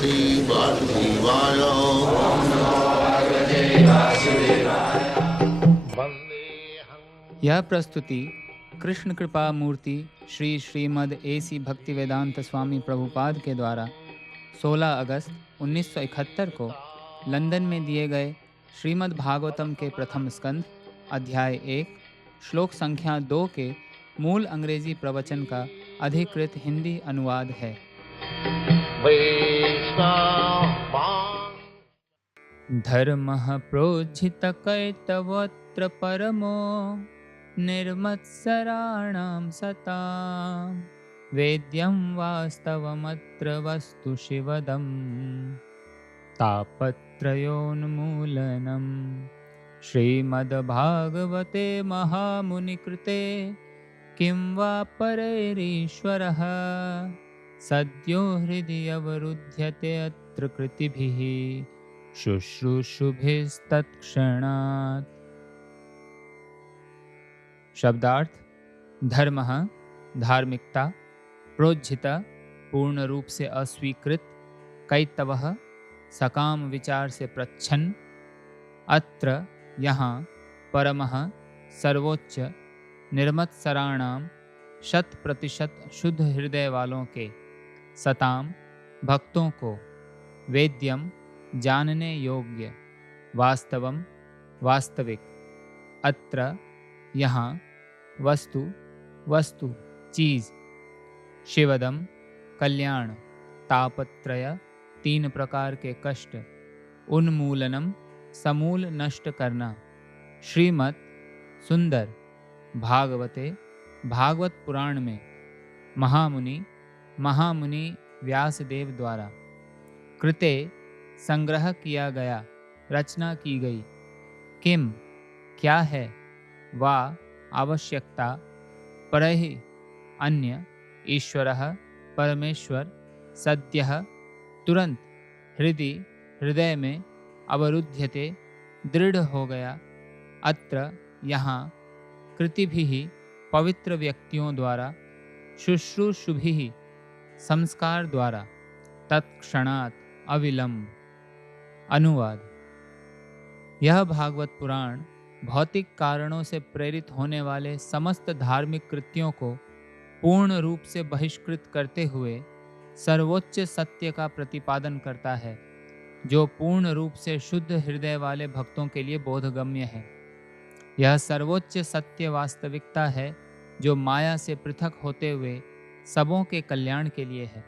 भगवते वासुदेवाय। यह प्रस्तुति कृष्ण कृपा मूर्ति श्री श्रीमद् एसी भक्तिवेदांत स्वामी प्रभुपाद के द्वारा 16 अगस्त 1971 को लंदन में दिए गए श्रीमद् भागवतम के प्रथम स्कंध अध्याय 1 श्लोक संख्या 2 के मूल अंग्रेजी प्रवचन का अधिकृत हिंदी अनुवाद है। धर्मः प्रोज्झित कैतवत्र परमो निर्मत्सराणां सतां वेद्यं वास्तवमत्र वस्तु शिवदं तापत्रयोन्मूलनं श्रीमद्भागवते महामुनिकृते किं वा परैरीश्वरः सद्यो हृदि अवरुध्यते अत्र कृतिभिः शुश्रूषुभिस्तत्क्षणात्। शब्दार्थ: धर्म धार्मिकता, प्रोज्झित पूर्ण रूप से अस्वीकृत, कैतवः सकाम विचार से प्रच्छन्न, अत्र यहाँ, परमः सर्वोच्च, निर्मत्सराणाम 100% शुद्ध हृदय वालों के, सताम भक्तों को, वेद्यम जानने योग्य, वास्तवम वास्तविक, अत्र यहाँ, वस्तु चीज, शिवदम कल्याण, तापत्रय 3 प्रकार के कष्ट, उन्मूलनम समूल नष्ट करना, श्रीमत् सुंदर भागवते भागवत पुराण में महामुनि व्यासदेव द्वारा कृते संग्रह किया गया, रचना की गई, किम क्या है, वा आवश्यकता, परहि अन्य, ईश्वरः परमेश्वर, सद्यः तुरंत, हृदय में, अवरुध्यते दृढ़ हो गया, अत्र यहाँ, कृतिभिः पवित्र व्यक्तियों द्वारा, शुश्रूषुभिः संस्कार द्वारा, तत्क्षणात् अविलंब। अनुवाद: यह भागवत पुराण भौतिक कारणों से प्रेरित होने वाले समस्त धार्मिक कृत्यों को पूर्ण रूप से बहिष्कृत करते हुए सर्वोच्च सत्य का प्रतिपादन करता है, जो पूर्ण रूप से शुद्ध हृदय वाले भक्तों के लिए बोधगम्य है। यह सर्वोच्च सत्य वास्तविकता है जो माया से पृथक होते हुए सबों के कल्याण के लिए है।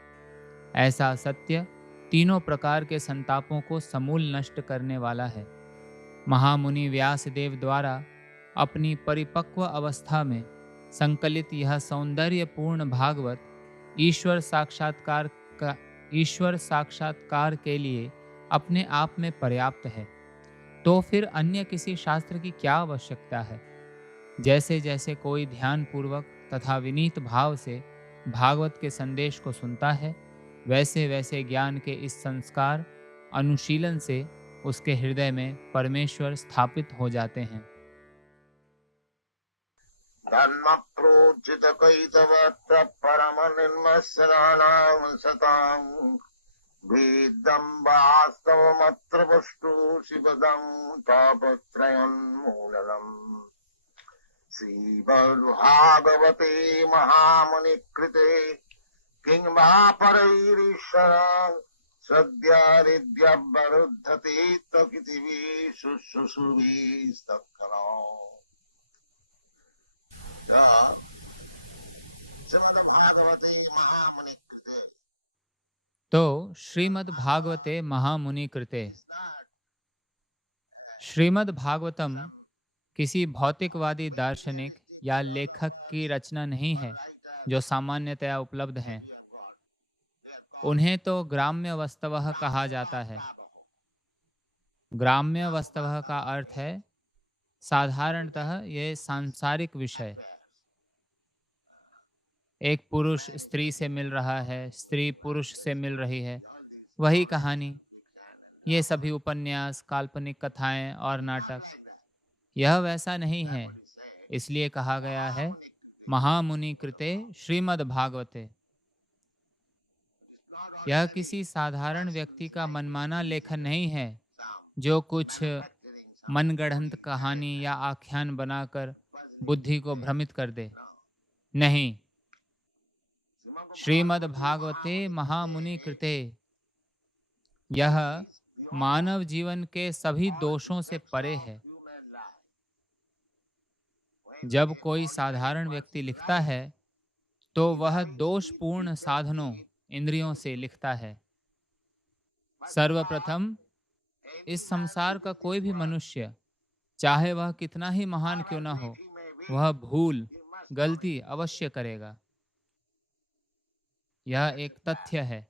ऐसा सत्य तीनों प्रकार के संतापों को समूल नष्ट करने वाला है। महामुनि व्यासदेव द्वारा अपनी परिपक्व अवस्था में संकलित यह सौंदर्यपूर्ण भागवत ईश्वर साक्षात्कार के लिए अपने आप में पर्याप्त है। तो फिर अन्य किसी शास्त्र की क्या आवश्यकता है? जैसे जैसे कोई ध्यानपूर्वक तथा विनीत भाव से भागवत के संदेश को सुनता है, वैसे वैसे ज्ञान के इस संस्कार अनुशीलन से उसके हृदय में परमेश्वर स्थापित हो जाते हैं। धर्म प्रोज्झित कैतवत्र परम निर्मत्सराणां सतां वेद्यं वास्तवमत्र वस्तु शिवदं तापत्रयोन्मूलनम् श्रीमद्भागवते महामुनिकृते किं वा परैरीश्वरः सद्यहृद्यवरुध्यते प्रकृतिभिः शुश्रूषुभिस्तत्क्षणात्। श्रीमद्भागवते महामुनि कृते। तो श्रीमद् भागवते महामुनि कृते। श्रीमद् भागवतम किसी भौतिकवादी दार्शनिक या लेखक की रचना नहीं है जो सामान्यतया उपलब्ध हैं। उन्हें तो ग्राम्य वास्तवः कहा जाता है। ग्राम्य वास्तवः का अर्थ है साधारणतः ये सांसारिक विषय। एक पुरुष स्त्री से मिल रहा है, स्त्री पुरुष से मिल रही है, वही कहानी। ये सभी उपन्यास, काल्पनिक कथाएं और नाटक, यह वैसा नहीं है। इसलिए कहा गया है महामुनि कृते श्रीमद् भागवते। यह किसी साधारण व्यक्ति का मनमाना लेखन नहीं है जो कुछ मनगढ़ंत कहानी या आख्यान बनाकर बुद्धि को भ्रमित कर दे। नहीं, श्रीमद् भागवते महामुनि कृते यह मानव जीवन के सभी दोषों से परे है। जब कोई साधारण व्यक्ति लिखता है तो वह दोषपूर्ण साधनों इंद्रियों से लिखता है। सर्वप्रथम इस संसार का कोई भी मनुष्य, चाहे वह कितना ही महान क्यों न हो, वह भूल गलती अवश्य करेगा। यह एक तथ्य है।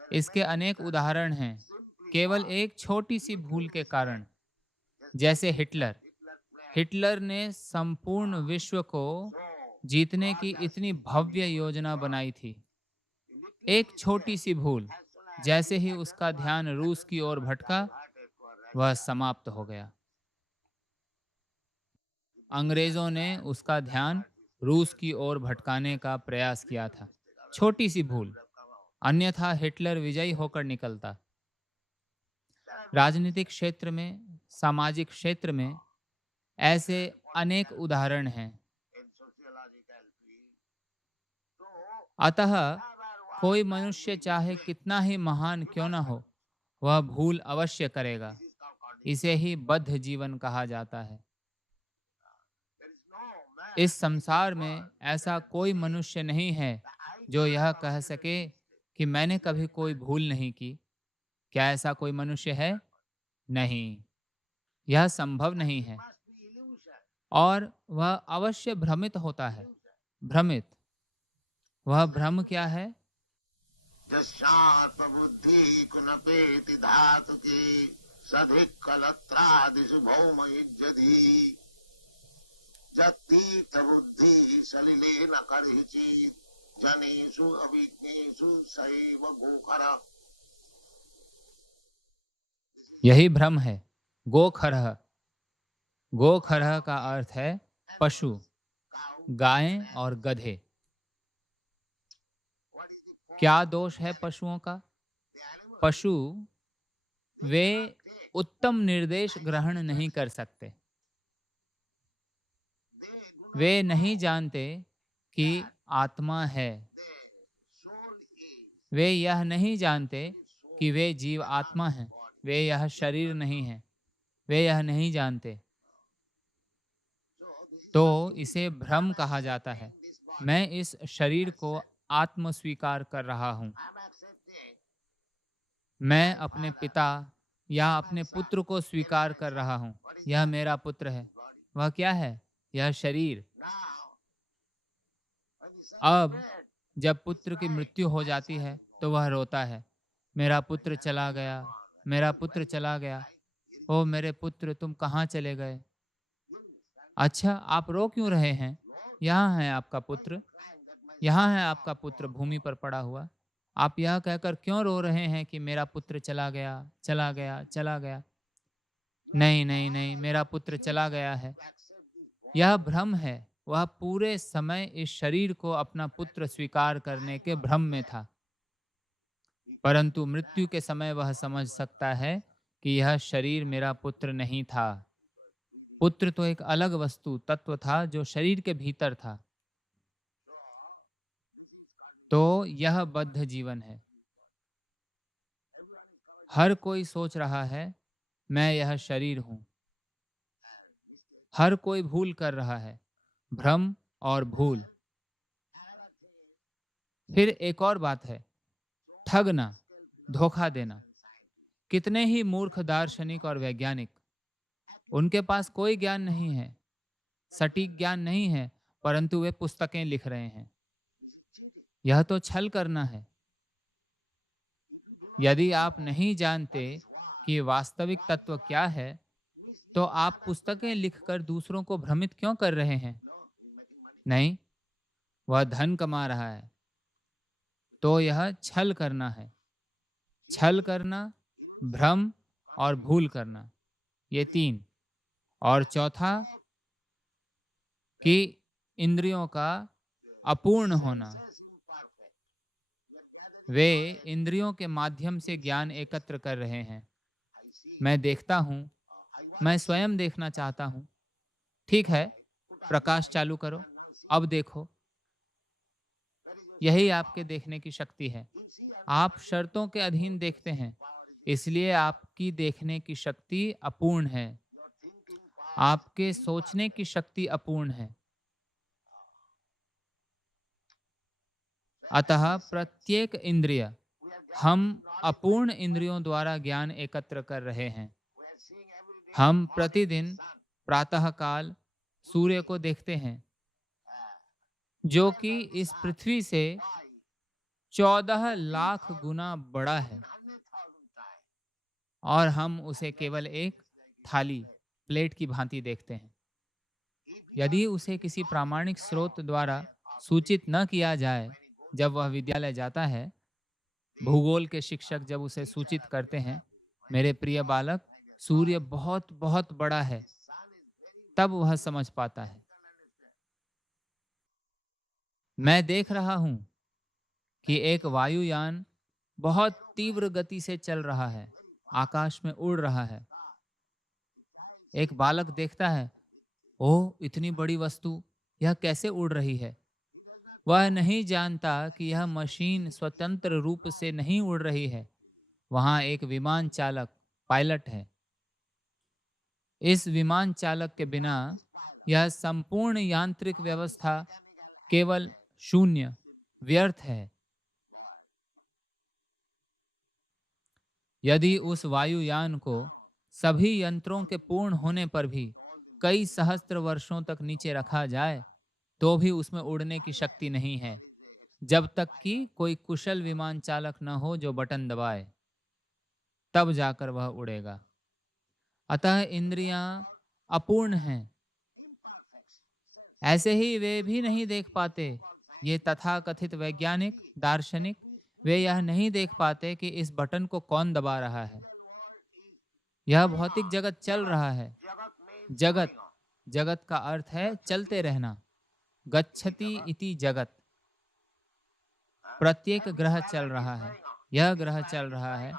इसके अनेक उदाहरण हैं। केवल एक छोटी सी भूल के कारण, जैसे हिटलर ने संपूर्ण विश्व को जीतने की इतनी भव्य योजना बनाई थी। एक छोटी सी भूल, जैसे ही उसका ध्यान रूस की ओर भटका, वह समाप्त हो गया। अंग्रेजों ने उसका ध्यान रूस की ओर भटकाने का प्रयास किया था। छोटी सी भूल, अन्यथा हिटलर विजयी होकर निकलता। राजनीतिक क्षेत्र में, सामाजिक क्षेत्र में ऐसे अनेक उदाहरण हैं। अतः कोई मनुष्य चाहे कितना ही महान क्यों न हो, वह भूल अवश्य करेगा। इसे ही बद्ध जीवन कहा जाता है। इस संसार में ऐसा कोई मनुष्य नहीं है जो यह कह सके कि मैंने कभी कोई भूल नहीं की। क्या ऐसा कोई मनुष्य है? नहीं, यह संभव नहीं है। और वह अवश्य भ्रमित होता है। भ्रमित, वह भ्रम क्या है? यस्यात्म बुद्धि कुनपेति धातु की सधिक कलत्रादिषु भौम युज्यति जतीत बुद्धि सलिले न करहिचित जनेषु अभिज्ञेषु सैव गोखर। यही भ्रम है। गोखरह, गोखरह का अर्थ है पशु, गायें और गधे। क्या दोष है पशुओं का? पशु वे उत्तम निर्देश ग्रहण नहीं कर सकते। वे नहीं जानते कि आत्मा है। वे यह नहीं जानते कि वे जीव आत्मा हैं। वे यह शरीर नहीं है। वे यह नहीं जानते। तो इसे भ्रम कहा जाता है। मैं इस शरीर को आत्म स्वीकार कर रहा हूँ। मैं अपने पिता या अपने पुत्र को स्वीकार कर रहा हूँ। यह मेरा पुत्र है। वह क्या है? यह शरीर। अब जब पुत्र की मृत्यु हो जाती है तो वह रोता है, मेरा पुत्र चला गया, मेरा पुत्र चला गया। ओ मेरे पुत्र, तुम कहाँ चले गए? अच्छा, आप रो क्यों रहे हैं? यहाँ है आपका पुत्र, यहाँ है आपका पुत्र भूमि पर पड़ा हुआ। आप यह कहकर क्यों रो रहे हैं कि मेरा पुत्र चला गया, चला गया, चला गया? नहीं नहीं नहीं, मेरा पुत्र चला गया है। यह भ्रम है। वह पूरे समय इस शरीर को अपना पुत्र स्वीकार करने के भ्रम में था, परंतु मृत्यु के समय वह समझ सकता है कि यह शरीर मेरा पुत्र नहीं था। पुत्र तो एक अलग वस्तु तत्व था जो शरीर के भीतर था। तो यह बद्ध जीवन है। हर कोई सोच रहा है मैं यह शरीर हूं। हर कोई भूल कर रहा है। भ्रम और भूल। फिर एक और बात है, ठगना, धोखा देना। कितने ही मूर्ख दार्शनिक और वैज्ञानिक, उनके पास कोई ज्ञान नहीं है, सटीक ज्ञान नहीं है, परंतु वे पुस्तकें लिख रहे हैं। यह तो छल करना है। यदि आप नहीं जानते कि वास्तविक तत्व क्या है, तो आप पुस्तकें लिखकर दूसरों को भ्रमित क्यों कर रहे हैं? नहीं, वह धन कमा रहा है, तो यह छल करना है। छल करना, भ्रम और भूल करना, ये तीन। और चौथा कि इंद्रियों का अपूर्ण होना। वे इंद्रियों के माध्यम से ज्ञान एकत्र कर रहे हैं। मैं देखता हूँ, मैं स्वयं देखना चाहता हूँ। ठीक है, प्रकाश चालू करो, अब देखो। यही आपके देखने की शक्ति है। आप शर्तों के अधीन देखते हैं, इसलिए आपकी देखने की शक्ति अपूर्ण है। आपके सोचने की शक्ति अपूर्ण है। अतः प्रत्येक इंद्रिय, हम अपूर्ण इंद्रियों द्वारा ज्ञान एकत्र कर रहे हैं। हम प्रतिदिन प्रातःकाल सूर्य को देखते हैं, जो कि इस पृथ्वी से 14 लाख गुना बड़ा है, और हम उसे केवल एक थाली, प्लेट की भांति देखते हैं। यदि उसे किसी प्रामाणिक स्रोत द्वारा सूचित न किया जाए, जब वह विद्यालय जाता है, भूगोल के शिक्षक जब उसे सूचित करते हैं, मेरे प्रिय बालक, सूर्य बहुत बहुत बड़ा है, तब वह समझ पाता है। मैं देख रहा हूं कि एक वायुयान बहुत तीव्र गति से चल रहा है, आकाश में उड़ रहा है। एक बालक देखता है, ओह, इतनी बड़ी वस्तु, यह कैसे उड़ रही है? वह नहीं जानता कि यह मशीन स्वतंत्र रूप से नहीं उड़ रही है। वहाँ एक विमान चालक, पायलट है। इस विमान चालक के बिना यह संपूर्ण यांत्रिक व्यवस्था केवल शून्य, व्यर्थ है। यदि उस वायुयान को सभी यंत्रों के पूर्ण होने पर भी कई सहस्त्र वर्षों तक नीचे रखा जाए, तो भी उसमें उड़ने की शक्ति नहीं है, जब तक कि कोई कुशल विमान चालक न हो जो बटन दबाए, तब जाकर वह उड़ेगा। अतः इंद्रियां अपूर्ण हैं। ऐसे ही वे भी नहीं देख पाते। ये तथाकथित वैज्ञानिक, दार्शनिक, वे यह नहीं देख पाते कि इस बटन को कौन दबा रहा है। यह भौतिक जगत चल रहा है। जगत, जगत का अर्थ है चलते रहना। गच्छति इति जगत। प्रत्येक ग्रह चल रहा है। यह ग्रह चल रहा है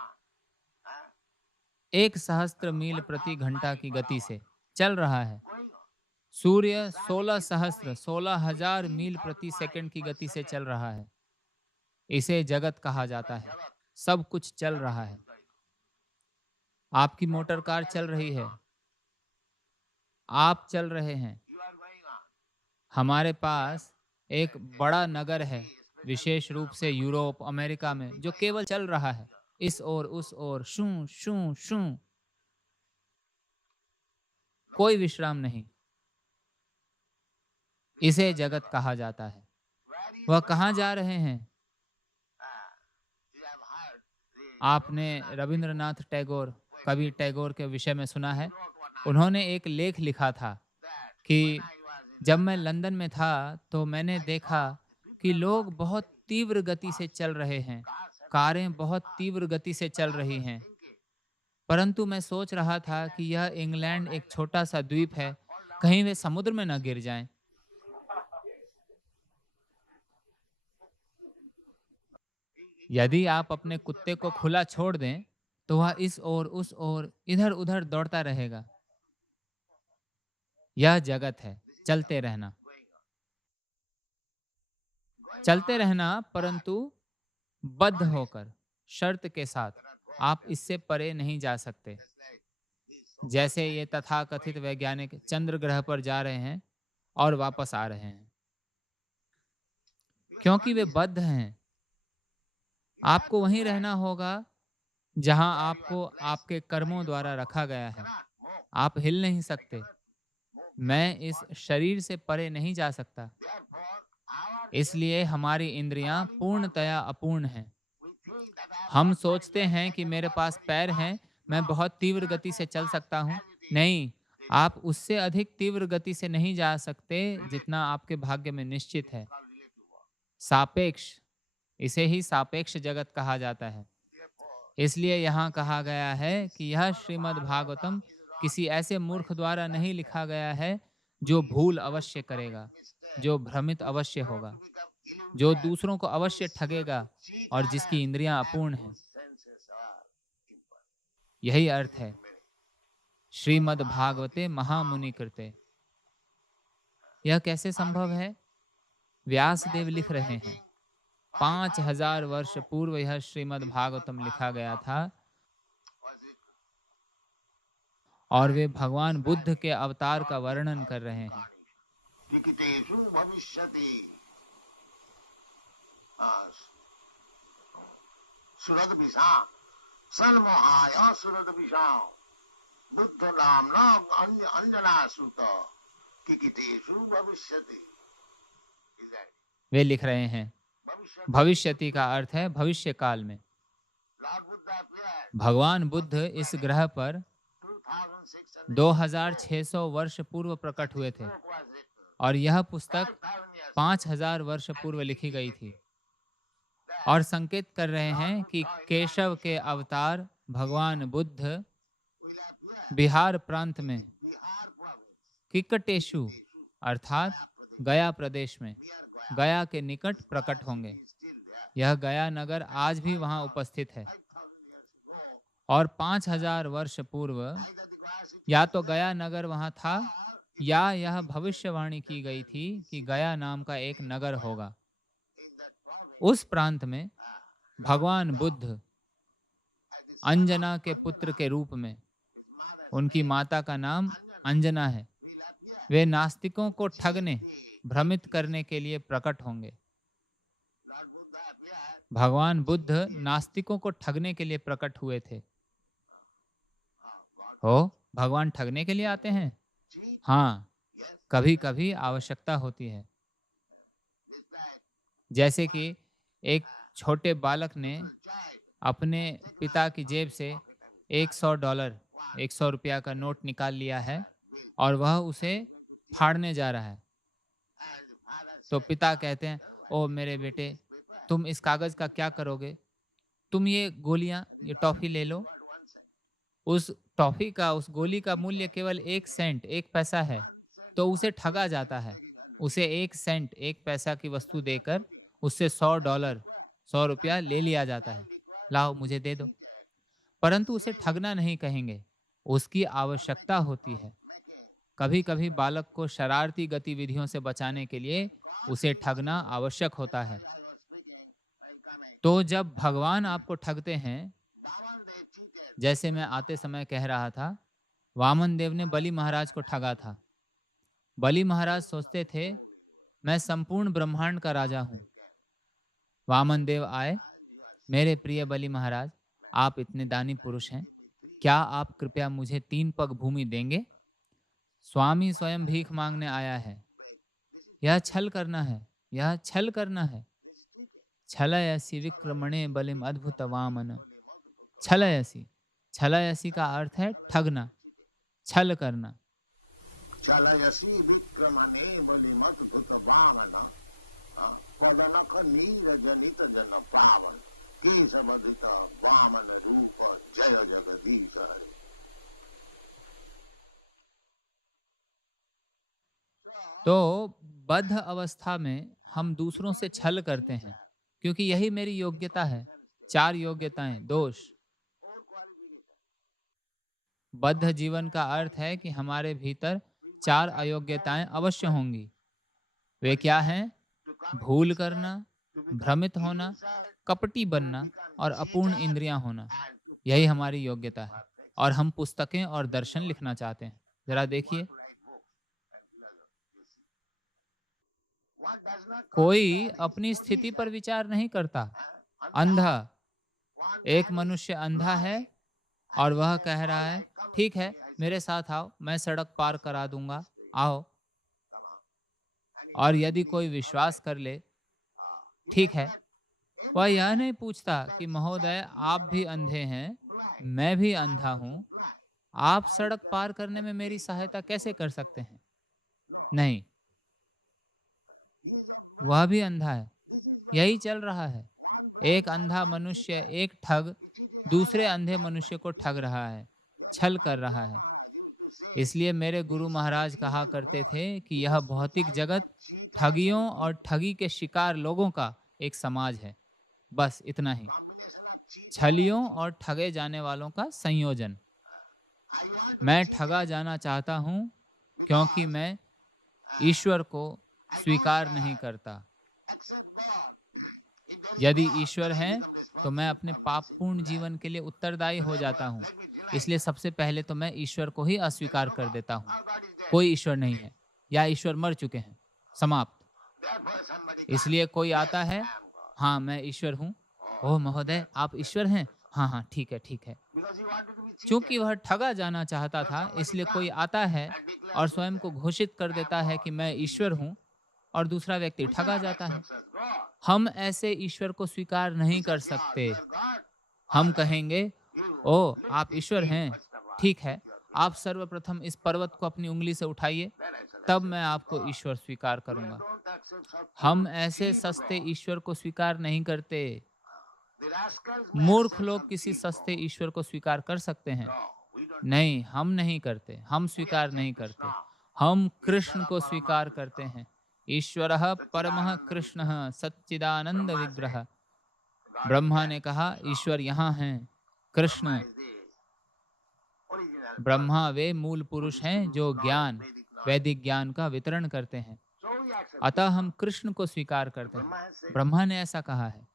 1,000,000 मील प्रति घंटा की गति से चल रहा है। सूर्य 16,000 मील प्रति सेकंड की गति से चल रहा है। इसे जगत कहा जाता है। सब कुछ चल रहा है। आपकी मोटर कार चल रही है, आप चल रहे हैं। हमारे पास एक बड़ा नगर है, विशेष रूप से यूरोप, अमेरिका में, जो केवल चल रहा है, इस ओर उस ओर, शू शू शू, कोई विश्राम नहीं। इसे जगत कहा जाता है। वह कहाँ जा रहे हैं? आपने रविंद्रनाथ टैगोर, कवि टैगोर के विषय में सुना है। उन्होंने एक लेख लिखा था कि जब मैं लंदन में था तो मैंने देखा कि लोग बहुत तीव्र गति से चल रहे हैं, कारें बहुत तीव्र गति से चल रही हैं, परंतु मैं सोच रहा था कि यह इंग्लैंड एक छोटा सा द्वीप है, कहीं वे समुद्र में न गिर जाएं। यदि आप अपने कुत्ते को खुला छोड़ दें, तो वह इस ओर उस ओर, इधर उधर दौड़ता रहेगा। यह जगत है, चलते रहना, चलते रहना, परंतु बद्ध होकर, शर्त के साथ। आप इससे परे नहीं जा सकते। जैसे ये तथाकथित वैज्ञानिक चंद्र ग्रह पर जा रहे हैं और वापस आ रहे हैं, क्योंकि वे बद्ध हैं। आपको वहीं रहना होगा जहां आपको आपके कर्मों द्वारा रखा गया है। आप हिल नहीं सकते। मैं इस शरीर से परे नहीं जा सकता। इसलिए हमारी इंद्रियां पूर्णतया अपूर्ण हैं। हम सोचते हैं कि मेरे पास पैर हैं, मैं बहुत तीव्र गति से चल सकता हूँ। नहीं, आप उससे अधिक तीव्र गति से नहीं जा सकते जितना आपके भाग्य में निश्चित है। सापेक्ष, इसे ही सापेक्ष जगत कहा जाता है। इसलिए यहाँ कहा गया है कि यह श्रीमद् भागवतम किसी ऐसे मूर्ख द्वारा नहीं लिखा गया है जो भूल अवश्य करेगा, जो भ्रमित अवश्य होगा। जो दूसरों को अवश्य ठगेगा और जिसकी इंद्रियां अपूर्ण हैं। यही अर्थ है श्रीमद् भागवते महामुनि कृते। यह कैसे संभव है? व्यास देव लिख रहे हैं 5000 वर्ष पूर्व यह श्रीमद् भागवतम लिखा गया था और वे भगवान बुद्ध के अवतार का वर्णन कर रहे हैं। लिखितेषु भविष्यति सुरद विषा सन्मोहाय सुरद विषा बुद्ध नामना अंजना सुत लिखितेषु भविष्यति। वे लिख रहे हैं भविष्यति का अर्थ है भविष्य काल में। भगवान बुद्ध इस ग्रह पर 2600 वर्ष पूर्व प्रकट हुए थे और यह पुस्तक 5000 वर्ष पूर्व लिखी गई थी और संकेत कर रहे हैं कि केशव के अवतार भगवान बुद्ध बिहार प्रांत में किकटेशु अर्थात गया प्रदेश में गया के निकट प्रकट होंगे। यह गया नगर आज भी वहां उपस्थित है और 5000 वर्ष पूर्व या तो गया नगर वहां था या यह भविष्यवाणी की गई थी कि गया नाम का एक नगर होगा। उस प्रांत में भगवान बुद्ध अंजना के पुत्र के रूप में, उनकी माता का नाम अंजना है, वे नास्तिकों को ठगने भ्रमित करने के लिए प्रकट होंगे। भगवान बुद्ध नास्तिकों को ठगने के लिए प्रकट हुए थे। भगवान ठगने के लिए आते हैं? हाँ, कभी कभी आवश्यकता होती है। जैसे कि एक छोटे बालक ने अपने पिता की जेब से $100 100 रुपया का नोट निकाल लिया है और वह उसे फाड़ने जा रहा है। तो पिता कहते हैं, ओ मेरे बेटे, तुम इस कागज का क्या करोगे? तुम ये गोलियां, ये टॉफी ले लो। उस टॉफी का, उस गोली का मूल्य केवल 1 सेंट 1 पैसा है। तो उसे ठगा जाता है। उसे 1 सेंट 1 पैसा की वस्तु देकर उससे $100 100 रुपया ले लिया जाता है। लाओ मुझे दे दो। परंतु उसे ठगना नहीं कहेंगे, उसकी आवश्यकता होती है। कभी कभी बालक को शरारती गतिविधियों से बचाने के लिए उसे ठगना आवश्यक होता है। तो जब भगवान आपको ठगते हैं, जैसे मैं आते समय कह रहा था, वामन देव ने बलि महाराज को ठगा था। बलि महाराज सोचते थे मैं संपूर्ण ब्रह्मांड का राजा हूं। वामन देव आए, मेरे प्रिय बलि महाराज, आप इतने दानी पुरुष हैं, क्या आप कृपया मुझे 3 पग भूमि देंगे? स्वामी स्वयं भीख मांगने आया है। यह छल करना है, यह छल करना है। छलयसी विक्रमणे बलिम अद्भुत वामन। छलयसी, छलयसी का अर्थ है ठगना, छल करना। छलयसी विक्रमणे बलिम अद्भुत वामन पलनक नील जनित जन पावन केशवधित वामन रूप जय जगदीश। तो बद्ध अवस्था में हम दूसरों से छल करते हैं, क्योंकि यही मेरी योग्यता है। 4 योग्यताएं, दोष। बद्ध जीवन का अर्थ है कि हमारे भीतर 4 अयोग्यताएं अवश्य होंगी। वे क्या हैं? भूल करना, भ्रमित होना, कपटी बनना और अपूर्ण इंद्रियां होना। यही हमारी योग्यता है और हम पुस्तकें और दर्शन लिखना चाहते हैं। जरा देखिए, कोई अपनी स्थिति पर विचार नहीं करता। अंधा, एक मनुष्य अंधा है और वह कह रहा है, ठीक है मेरे साथ आओ, मैं सड़क पार करा दूंगा, आओ। और यदि कोई विश्वास कर ले, ठीक है, वह यह नहीं पूछता कि महोदय आप भी अंधे हैं, मैं भी अंधा हूं, आप सड़क पार करने में मेरी सहायता कैसे कर सकते हैं? नहीं, वह भी अंधा है। यही चल रहा है। एक अंधा मनुष्य, एक ठग दूसरे अंधे मनुष्य को ठग रहा है, छल कर रहा है। इसलिए मेरे गुरु महाराज कहा करते थे कि यह भौतिक जगत ठगियों और ठगी के शिकार लोगों का एक समाज है। बस इतना ही। छलियों और ठगे जाने वालों का संयोजन। मैं ठगा जाना चाहता हूँ क्योंकि मैं ईश्वर को स्वीकार नहीं करता। यदि ईश्वर है तो मैं अपने पापपूर्ण जीवन के लिए उत्तरदायी हो जाता हूँ। इसलिए सबसे पहले तो मैं ईश्वर को ही अस्वीकार कर देता हूँ। कोई ईश्वर नहीं है या ईश्वर मर चुके हैं, समाप्त। इसलिए कोई आता है, हाँ मैं ईश्वर हूँ। ओह महोदय आप ईश्वर हैं? हाँ हाँ ठीक है ठीक है। चूंकि वह ठगा जाना चाहता था, इसलिए कोई आता है और स्वयं को घोषित कर देता है कि मैं ईश्वर हूँ, और दूसरा व्यक्ति ठगा जाता है। हम ऐसे ईश्वर को स्वीकार नहीं कर सकते। हम कहेंगे, ओ आप ईश्वर हैं, ठीक है, आप सर्वप्रथम इस पर्वत को अपनी उंगली से उठाइए, तब मैं आपको ईश्वर स्वीकार करूंगा। हम ऐसे सस्ते ईश्वर को स्वीकार नहीं करते। मूर्ख लोग किसी सस्ते ईश्वर को स्वीकार कर सकते हैं? नहीं, हम नहीं करते, हम स्वीकार नहीं करते। हम कृष्ण को स्वीकार करते हैं। ईश्वरः परमः कृष्णः सच्चिदानंद विग्रह। ब्रह्मा ने कहा ईश्वर यहाँ हैं, कृष्ण। ब्रह्मा वे मूल पुरुष हैं जो ज्ञान, वैदिक ज्ञान का वितरण करते हैं। अतः हम कृष्ण को स्वीकार करते हैं। ब्रह्मा ने ऐसा कहा है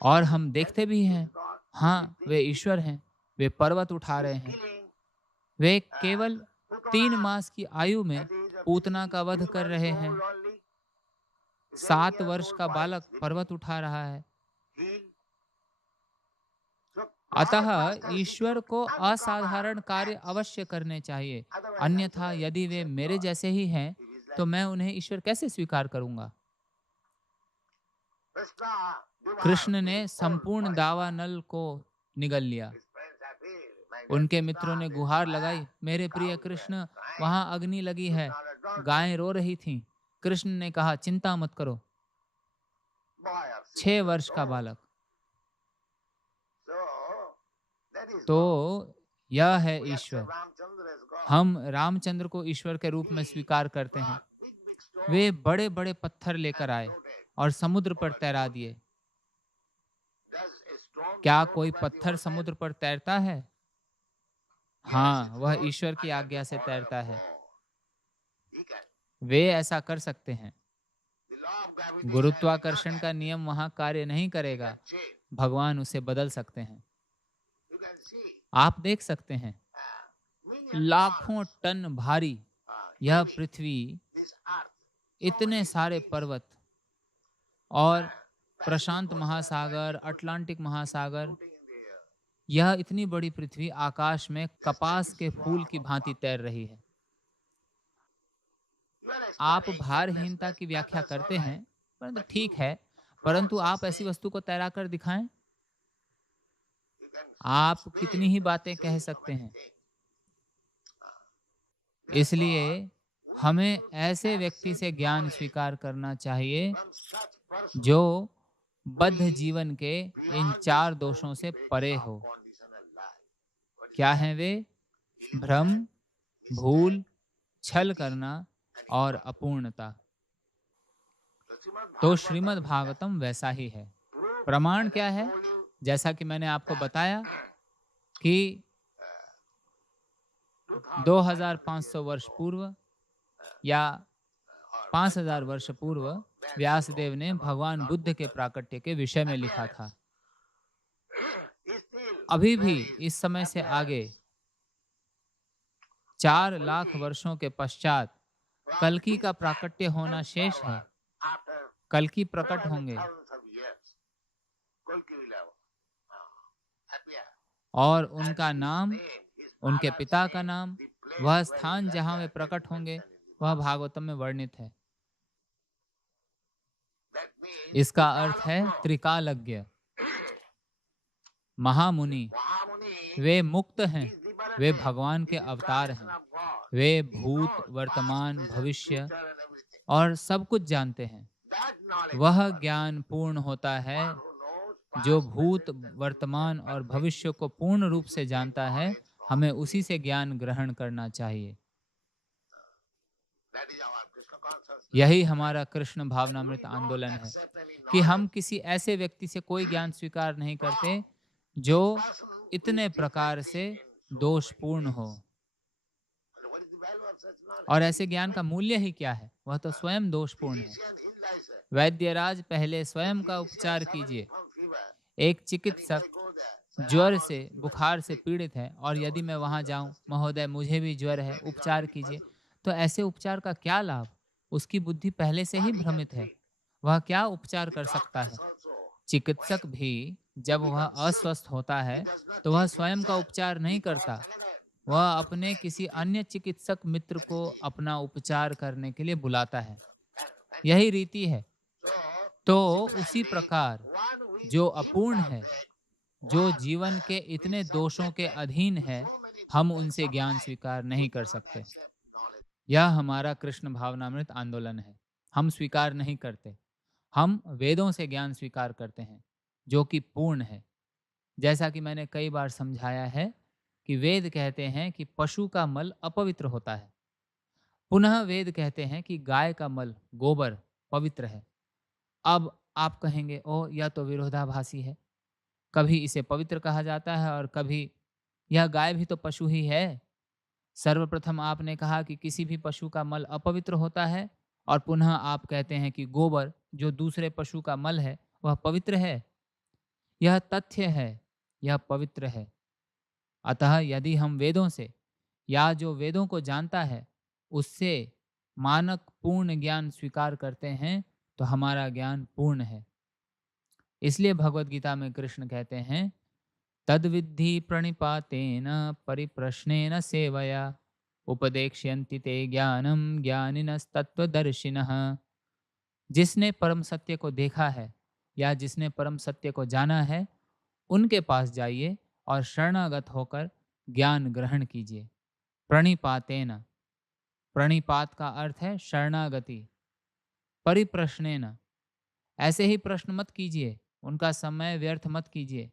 और हम देखते भी हैं। हाँ, वे ईश्वर हैं। वे पर्वत उठा रहे हैं। वे केवल 3 मास की आयु में पूतना का वध कर रहे हैं। 7 वर्ष का बालक पर्वत उठा रहा है। अतः ईश्वर को असाधारण कार्य अवश्य करने चाहिए, अन्यथा यदि वे मेरे जैसे ही हैं तो मैं उन्हें ईश्वर कैसे स्वीकार करूंगा? कृष्ण ने संपूर्ण दावा नल को निगल लिया। उनके मित्रों ने गुहार लगाई, मेरे प्रिय कृष्ण, वहां अग्नि लगी है, गायें रो रही थीं। कृष्ण ने कहा, चिंता मत करो। 6 वर्ष का बालक। तो यह है ईश्वर। हम रामचंद्र को ईश्वर के रूप में स्वीकार करते हैं। वे बड़े बड़े पत्थर लेकर आए और समुद्र पर तैरा दिए। क्या कोई पत्थर समुद्र पर तैरता है? हाँ, वह ईश्वर की आज्ञा से तैरता है। वे ऐसा कर सकते हैं। गुरुत्वाकर्षण का नियम वहां कार्य नहीं करेगा। भगवान उसे बदल सकते हैं। आप देख सकते हैं, लाखों टन भारी यह पृथ्वी, इतने सारे पर्वत और प्रशांत महासागर, अटलांटिक महासागर, यह इतनी बड़ी पृथ्वी आकाश में कपास के फूल की भांति तैर रही है। आप भारहीनता की व्याख्या करते हैं, परंतु ठीक है, परंतु आप ऐसी वस्तु को तैरा कर दिखाएं। आप कितनी ही बातें कह सकते हैं। इसलिए हमें ऐसे व्यक्ति से ज्ञान स्वीकार करना चाहिए जो बद्ध जीवन के इन 4 दोषों से परे हो। क्या हैं वे? भ्रम, भूल, छल करना और अपूर्णता। तो श्रीमद् भागवतम वैसा ही है। प्रमाण क्या है? जैसा कि मैंने आपको बताया कि 2500 वर्ष पूर्व या 5000 वर्ष पूर्व व्यासदेव ने भगवान बुद्ध के प्राकट्य के विषय में लिखा था। अभी भी इस समय से आगे 4 लाख वर्षों के पश्चात कल्कि का प्राकट्य होना शेष है। कल्कि प्रकट होंगे और उनका नाम, उनके पिता का नाम, वह स्थान जहां वे प्रकट होंगे, वह भागवतम में वर्णित है। इसका अर्थ है त्रिकालज्ञ, महामुनि। वे मुक्त हैं, वे भगवान के अवतार हैं। वे भूत, वर्तमान, भविष्य और सब कुछ जानते हैं। वह ज्ञान पूर्ण होता है जो भूत, वर्तमान और भविष्य को पूर्ण रूप से जानता है, हमें उसी से ज्ञान ग्रहण करना चाहिए। That is our Krishna consciousness. यही हमारा कृष्ण भावनामृत We don't आंदोलन है accept any कि हम knowledge. किसी ऐसे व्यक्ति से कोई ज्ञान स्वीकार नहीं करते जो A person who is इतने प्रकार defective से in so दोषपूर्ण many हो। ways. And what is the value of such knowledge? और ऐसे ज्ञान का मूल्य ही क्या है? वह तो स्वयं दोषपूर्ण है। Physician heals thyself. वैद्यराज पहले स्वयं का Physician उपचार suffering कीजिए। from fever. एक And if चिकित्सक I go there, sir, I ज्वर am से, also fever बुखार से sick. पीड़ित है और यदि मैं वहां जाऊं, That महोदय मुझे भी ज्वर है, is उपचार already कीजिए, puzzled. तो ऐसे उपचार का क्या लाभ? उसकी बुद्धि पहले से ही What he can भ्रमित है। treat? वह क्या उपचार The कर सकता doctors है? also. चिकित्सक When भी जब he वह becomes sick, अस्वस्थ होता he है does not तो वह take स्वयं का himself. उपचार He नहीं calls करता, another वह doctor to अपने assist किसी him. अन्य चिकित्सक मित्र That is को the अपना उपचार करने के लिए बुलाता है। and यही रीति है। so तो उसी similarly, प्रकार one who is जो अपूर्ण है, imperfect, जो one जीवन के who इतने is दोषों के subjected अधीन to है, so many हम defects उनसे of ज्ञान life, स्वीकार who नहीं कर cannot सकते। accept knowledge. यह हमारा कृष्ण भावनामृत आंदोलन है। हम स्वीकार नहीं करते। हम वेदों से ज्ञान स्वीकार करते हैं जो कि पूर्ण है। जैसा कि मैंने कई बार समझाया है कि वेद कहते हैं कि पशु का मल अपवित्र होता है। पुनः वेद कहते हैं कि गाय का मल, गोबर, पवित्र है। अब आप कहेंगे, ओ यह तो विरोधाभासी है। कभी इसे पवित्र कहा जाता है और कभी यह गाय भी तो पशु ही है। सर्वप्रथम आपने कहा कि किसी भी पशु का मल अपवित्र होता है और पुनः आप कहते हैं कि गोबर जो दूसरे पशु का मल है वह पवित्र है। यह तथ्य है, यह पवित्र है। अतः यदि हम वेदों से या जो वेदों को जानता है उससे मानक पूर्ण ज्ञान स्वीकार करते हैं तो हमारा ज्ञान पूर्ण है। इसलिए भगवत गीता में कृष्ण कहते हैं, तद्विद्धि प्रणिपातेन परिप्रश्नेन सेवया उपदेक्ष्यन्ति ते ज्ञानम ज्ञानिनस्तत्त्वदर्शिनः। जिसने परम सत्य को देखा है या जिसने परम सत्य को जाना है, उनके पास जाइए और शरणागत होकर ज्ञान ग्रहण कीजिए। प्रणिपातेन, प्रणिपात का अर्थ है शरणागति। परिप्रश्नेन, ऐसे ही प्रश्न मत कीजिए, उनका समय व्यर्थ मत कीजिए।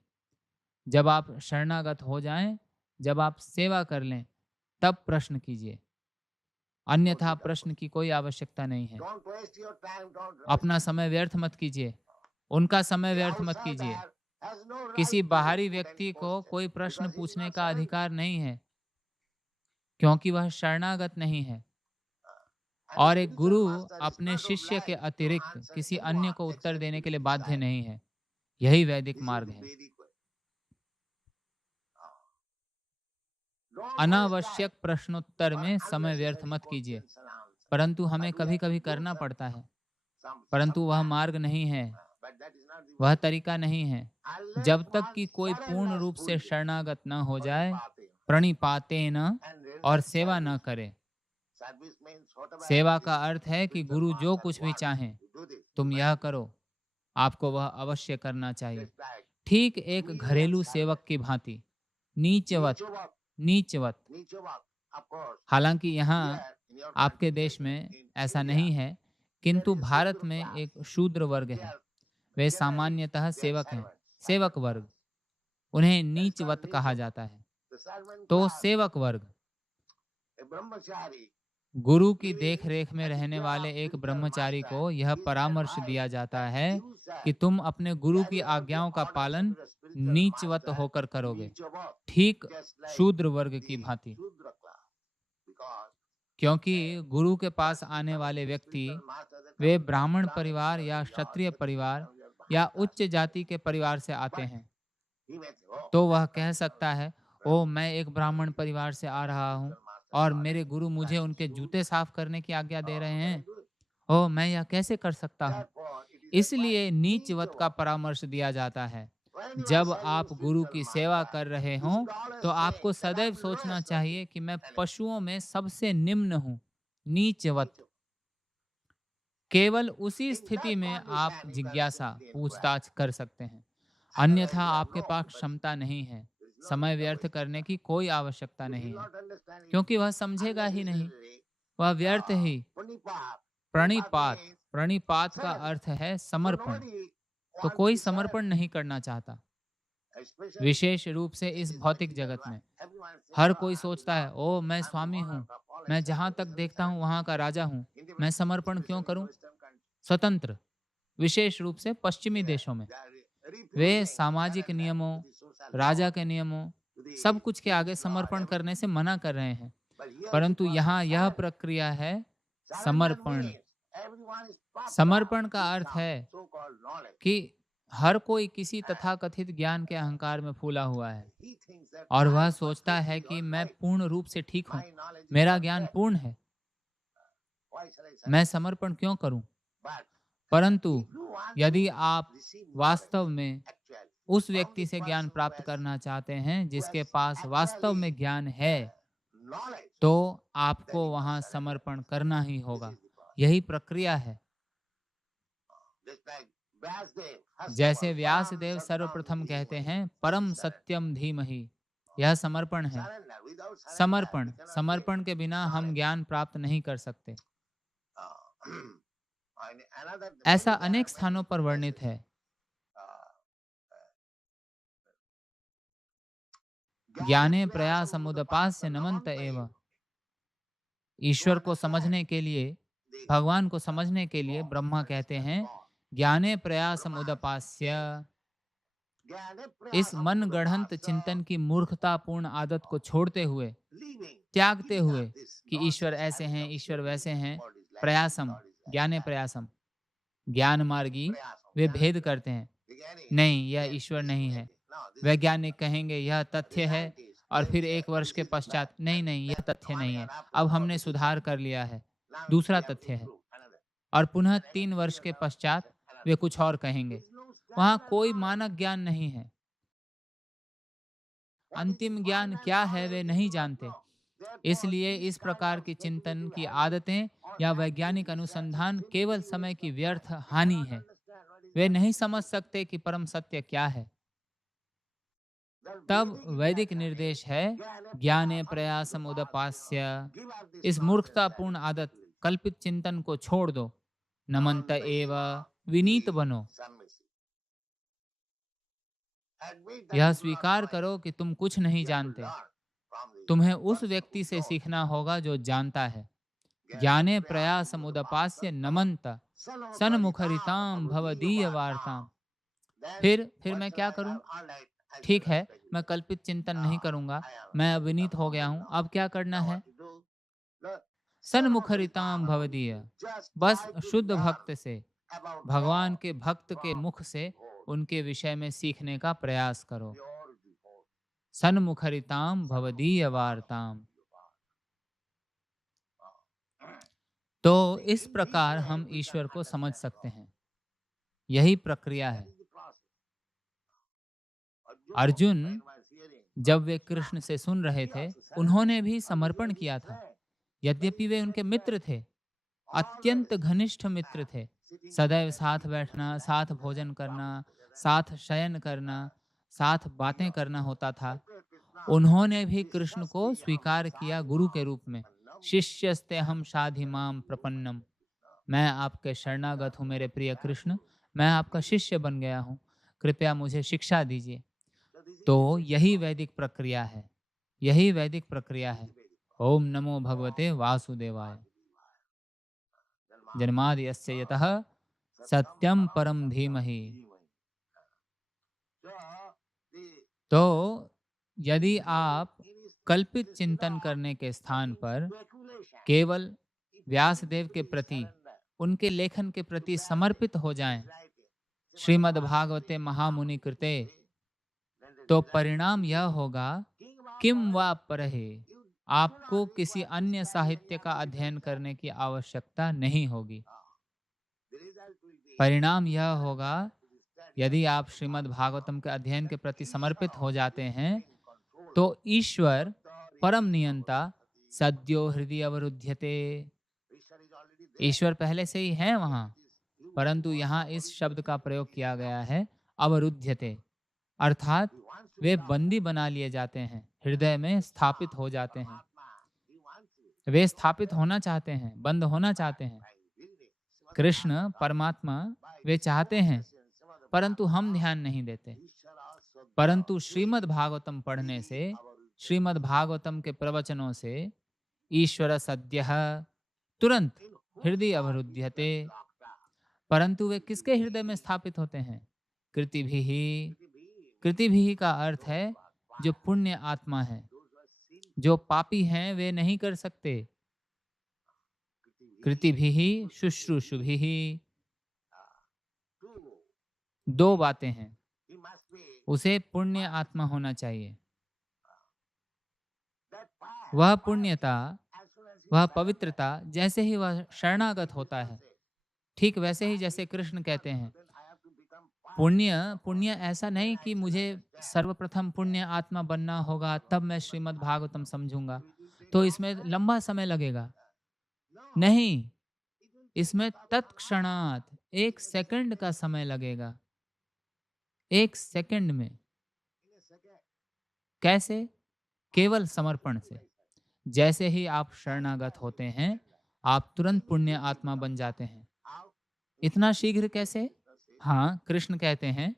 जब आप शरणागत हो जाएं, जब आप सेवा कर लें, तब प्रश्न कीजिए, अन्यथा प्रश्न की कोई आवश्यकता नहीं है। Don't waste your time. Don't अपना waste. समय व्यर्थ मत कीजिए, उनका समय The व्यर्थ मत कीजिए। outsider has no किसी right बाहरी to put any व्यक्ति को question कोई प्रश्न because he is पूछने not का surrendered. अधिकार नहीं है क्योंकि वह शरणागत नहीं है। And the और एक spiritual गुरु master is अपने not शिष्य के obliged to अतिरिक्त answer किसी अन्य anyone को उत्तर except देने के his लिए बाध्य disciple. नहीं है। यही वैदिक This is मार्ग the है। Vedic way. Don't waste अनावश्यक time प्रश्नोत्तर for में समय व्यर्थ unnecessary मत कीजिए, questions and answers. परंतु हमें But we कभी have to कभी do करना पड़ता है। some परंतु वह time. मार्ग नहीं है, But that is not the वह way. तरीका नहीं है। Unless जब तक one कि कोई पूर्ण surrenders रूप से fully, शरणागत न हो जाए, pranipate, प्रणिपाते न, and और renders सेवा न service. करे। Service means whatever सेवा का the अर्थ है कि spiritual गुरु जो master कुछ भी wants चाहें, to do this. तुम You यह must do करो, आपको वह अवश्य करना चाहिए। just like ठीक एक we and घरेलू सेवक servant. की भांति, नीचवत, Nichovat, नीचवत। nichovat, of course. हालांकि यहाँ Here in your आपके country, देश में in ऐसा India, नहीं है, there किंतु is भारत Shudra में class. एक शूद्र वर्ग They है। are वे generally सामान्यतः they are सेवक हैं, servants, सेवक servant वर्ग। class. उन्हें That is called नीचवत कहा nichovat. जाता है। The servant तो class, सेवक वर्ग a brahmachari, गुरु की living देख रेख में at the रहने care वाले of एक spiritual ब्रह्मचारी master, को यह is परामर्श दिया advised जाता that है you, sir, कि तुम अपने गुरु की carry out the आज्ञाओं का orders पालन of your spiritual नीचवत master, होकर करोगे, nichavat, ठीक just like शूद्र वर्ग की the भांति। Shudra class. Because क्योंकि गुरु के पास what आने comes वाले to the व्यक्ति spiritual master, they way come from ब्राह्मण Brahmin परिवार या family or क्षत्रिय Kshatriya परिवार family or या high उच्च caste जाति family. के परिवार से आते But हैं। he may say, oh, तो वह that's कह coming सकता from है, ओ Brahmin. मैं एक ब्राह्मण परिवार से आ रहा हूँ Spiritual master और is मेरे ordering गुरु me to मुझे wash उनके shoes. जूते साफ करने की आज्ञा दे Oh, रहे how can I हैं। do it? ओ मैं यह कैसे कर सकता हूँ? Therefore, it is इसलिए advised नीचवत का nichavat. परामर्श दिया जाता है। When you are जब serving आप गुरु spiritual की सेवा master, कर रहे you हों should always तो आपको think that I सदैव am सोचना lowest of चाहिए the कि मैं animals. पशुओं में सबसे निम्न हूँ, नीचवत। Nichavat. केवल उसी In स्थिति that में आप condition, you can जिज्ञासा, simply inquire. पूछताछ कर सकते हैं। Otherwise, अन्यथा you are आपके lost. पास But क्षमता नहीं है, there is no समय need of व्यर्थ wasting करने time. की कोई आवश्यकता But he नहीं will है, not understand it. क्योंकि वह समझेगा ही नहीं, Unnecessarily, वह व्यर्थ ही। pranipāt. Pranipāt प्रणिपात, means प्रणिपात का surrender. अर्थ है So समर्पण। nobody तो wants कोई to समर्पण surrender. नहीं करना चाहता। विशेष रूप से इस भौतिक जगत में हर कोई सोचता है, ओ मैं स्वामी हूँ, मैं जहाँ तक देखता हूँ वहाँ का राजा हूँ, मैं समर्पण क्यों करूँ? स्वतंत्र, विशेष रूप से पश्चिमी देशों में वे सामाजिक नियमों, राजा के नियमों, सब कुछ के आगे समर्पण करने से मना कर रहे हैं। परंतु यहाँ यह प्रक्रिया है समर्पण। समर्पण का अर्थ है कि हर कोई किसी तथाकथित ज्ञान के अहंकार में फूला हुआ है और वह सोचता है कि मैं पूर्ण रूप से ठीक हूँ, मेरा ज्ञान पूर्ण है, मैं समर्पण क्यों करूं? परंतु यदि आप वास्तव में उस व्यक्ति से ज्ञान प्राप्त करना चाहते हैं जिसके पास वास्तव में ज्ञान है, तो आपको वहां समर्पण करना ही होगा। यही प्रक्रिया है। जैसे व्यासदेव सर्वप्रथम कहते हैं, परम सत्यम धीमहि, यह समर्पण है। समर्पण, समर्पण के बिना हम ज्ञान प्राप्त नहीं कर सकते। ऐसा अनेक स्थानों पर वर्णित है। ज्ञाने प्रयासमुदपास्य नमन्त एव। ईश्वर को समझने के लिए, भगवान को समझने के लिए ब्रह्मा कहते हैं, ज्ञाने प्रयासमुदपास्य। इस मन गढ़ंत चिंतन की मूर्खतापूर्ण आदत को छोड़ते हुए, त्यागते हुए कि ईश्वर ऐसे हैं, ईश्वर वैसे हैं, प्रयासम, ज्ञाने प्रयासम, ज्ञान मार्गी वे भेद करते हैं, नहीं यह ईश्वर नहीं है। वैज्ञानिक कहेंगे यह तथ्य है और फिर 1 वर्ष के पश्चात नहीं नहीं यह तथ्य नहीं है, अब हमने सुधार कर लिया है, दूसरा तथ्य है। और पुनः 3 वर्ष के पश्चात वे कुछ और कहेंगे। वहां कोई मानक ज्ञान नहीं है। अंतिम ज्ञान क्या है वे नहीं जानते। इसलिए इस प्रकार की चिंतन की आदतें या वैज्ञानिक अनुसंधान केवल समय की व्यर्थ हानि है। वे नहीं समझ सकते कि परम सत्य क्या है। तब वैदिक निर्देश है, ज्ञाने प्रयासम उदपास्य। इस मूर्खतापूर्ण आदत, कल्पित चिंतन को छोड़ दो। नमन्त एव, विनीत बनो। यह स्वीकार करो कि तुम कुछ नहीं जानते। तुम्हें उस व्यक्ति से सीखना होगा जो जानता है। ज्ञाने प्रयासमुदपास्य नमन्त सन्मुखरिताम भवदीय वार्ताम। फिर मैं क्या करूं? ठीक है, मैं कल्पित चिंतन नहीं करूंगा, मैं अब विनीत हो गया हूं। अब क्या करना है? सन्मुखरिताम भवदीय, बस शुद्ध भक्त से, भगवान के भक्त के मुख से उनके विषय में सीखने का प्रयास करो। सन्मुखरिताम भवदीय वार्ताम। तो इस प्रकार हम ईश्वर को समझ सकते हैं। यही प्रक्रिया है। अर्जुन जब वे कृष्ण से सुन रहे थे, उन्होंने भी समर्पण किया था। यद्यपि वे उनके मित्र थे, अत्यंत घनिष्ठ मित्र थे। सदैव साथ बैठना, साथ भोजन करना, साथ शयन करना, साथ बातें करना होता था। उन्होंने भी कृष्ण को स्वीकार किया गुरु के रूप में। शिष्यस्ते हम शाधिमाम प्रपन्नम। मैं आपके शरणागत हूँ मेरे प्रिय कृष्ण, मैं आपका शिष्य बन गया हूँ, कृपया मुझे शिक्षा दीजिए। तो यही वैदिक प्रक्रिया है। यही वैदिक प्रक्रिया है। ओम नमो भगवते वासुदेवाय। जन्मादि यस्य यतः सत्यम परम धीमहि। तो यदि आप कल्पित चिंतन करने के स्थान पर केवल व्यासदेव के प्रति, उनके लेखन के प्रति समर्पित हो जाएं, श्रीमद् भागवते महामुनि कृते, तो परिणाम यह होगा, किम वा परहे, आपको किसी अन्य साहित्य का अध्ययन करने की आवश्यकता नहीं होगी। परिणाम यह होगा, यदि आप श्रीमद् भागवतम के अध्ययन के प्रति समर्पित हो जाते हैं, तो ईश्वर परम नियंता सद्यो हृदय अवरुध्यते। ईश्वर पहले से ही है वहां, परंतु यहाँ इस शब्द का प्रयोग किया गया है, अवरुध्यते, अर्थात वे बंदी बना लिए जाते हैं, हृदय में स्थापित हो जाते हैं। वे स्थापित होना चाहते हैं, बंद होना चाहते हैं। कृष्ण परमात्मा वे चाहते हैं, परंतु हम ध्यान नहीं देते। परंतु श्रीमद् भागवतम पढ़ने से, श्रीमद् भागवतम के प्रवचनों से ईश्वर सद्यः तुरंत हृदय अवरुध्यते। परंतु वे किसके हृदय में स्थापित होते हैं? कृतिभिः। कृतिभिः का अर्थ है जो पुण्य आत्मा है। जो पापी हैं वे नहीं कर सकते। कृतिभिः शुश्रूषुभिः। दो बातें हैं। उसे पुण्य आत्मा होना चाहिए। वह पुण्यता, वह पवित्रता जैसे ही वह शरणागत होता है, ठीक वैसे ही जैसे कृष्ण कहते हैं, पुण्य ऐसा नहीं कि मुझे सर्वप्रथम पुण्य आत्मा बनना होगा तब मैं श्रीमद् भागवतम समझूंगा, तो इसमें लंबा समय लगेगा। नहीं, इसमें तत्क्षणात 1 सेकंड का समय लगेगा। 1 सेकंड में। कैसे? केवल समर्पण से। जैसे ही आप शरणागत होते हैं, आप तुरंत पुण्य आत्मा बन जाते हैं। इतना शीघ्र कैसे? हाँ, कृष्ण कहते हैं,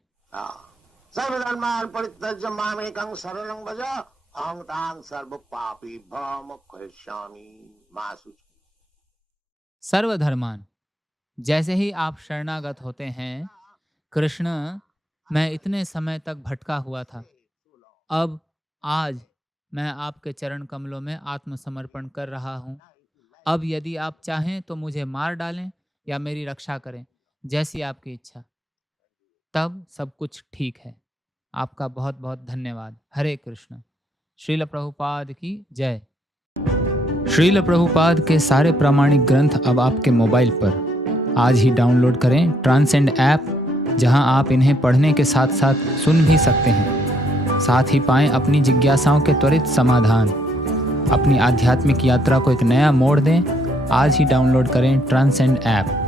सर्वधर्मान् परित्यज्य मामेकं शरणं व्रज अहं तां सर्वपापेभ्यो मोक्षयिष्यामि मा शुचि। सर्वधर्मान। जैसे ही आप शरणागत होते हैं, कृष्ण, मैं इतने समय तक भटका हुआ था, अब आज मैं आपके चरण कमलों में आत्मसमर्पण कर रहा हूँ। अब यदि आप चाहें तो मुझे मार डालें या मेरी रक्षा करें, जैसी आपकी इच्छा। तब सब कुछ ठीक है। आपका बहुत बहुत धन्यवाद। हरे कृष्ण। श्रील प्रभुपाद की जय। श्रील प्रभुपाद के सारे प्रामाणिक ग्रंथ अब आपके मोबाइल पर। आज ही डाउनलोड करें ट्रांसेंड ऐप, जहां आप इन्हें पढ़ने के साथ साथ सुन भी सकते हैं। साथ ही पाएं अपनी जिज्ञासाओं के त्वरित समाधान। अपनी आध्यात्मिक यात्रा को एक नया मोड़ दें। आज ही डाउनलोड करें ट्रांसेंड ऐप।